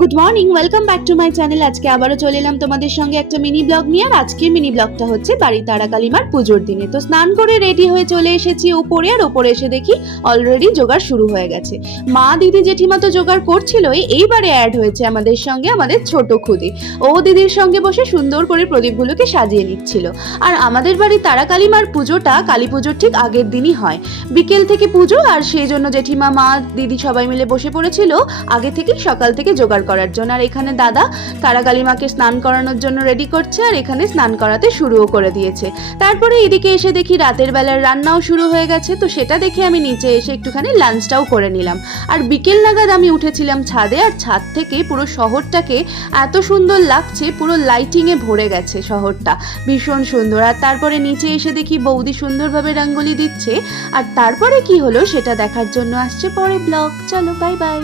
Good morning, welcome back to my channel. আজকে আবারও চলে এলাম তোমাদের সঙ্গে একটা মিনি ব্লগ নিয়ে। আর আজকের মিনি ব্লগটা হচ্ছে বাড়ির তারা কালীমার পুজোর দিনে। তো স্নান করে রেডি হয়ে চলে এসেছি ওপরে, আর ওপরে এসে দেখি অলরেডি জোগাড় শুরু হয়ে গেছে। মা, দিদি, জেঠিমা তো জোগাড় করছিলই, এইবারে অ্যাড হয়েছে আমাদের সঙ্গে আমাদের ছোট খুদি। ও দিদির সঙ্গে বসে সুন্দর করে প্রদীপগুলোকে সাজিয়ে নিচ্ছিল। আর আমাদের বাড়ির তারা কালীমার পুজোটা কালী পুজোর ঠিক আগের দিনই হয়, বিকেল থেকে পুজো। আর সেই জন্য জেঠিমা, মা, দিদি সবাই মিলে বসে পড়েছিল আগে থেকেই, সকাল থেকে জোগাড় করার জন্য। আর এখানে দাদা তারা কালীমাকে স্নান করানোর জন্য রেডি করছে, আর এখানে স্নান করাতে শুরুও করে দিয়েছে। তারপরে এদিকে এসে দেখি রাতের বেলার রান্নাও শুরু হয়ে গেছে। তো সেটা দেখে আমি নিচে এসে একটুখানি লাঞ্চটাও করে নিলাম। আর বিকেল নাগাদ আমি উঠেছিলাম ছাদে, আর ছাদ থেকে পুরো শহরটাকে এত সুন্দর লাগছে, পুরো লাইটিংয়ে ভরে গেছে শহরটা, ভীষণ সুন্দর। আর তারপরে নিচে এসে দেখি বৌদি সুন্দরভাবে রঙ্গোলি দিচ্ছে। আর তারপরে কি হলো সেটা দেখার জন্য আসছে পরে ব্লগ। চলো, বাই বাই।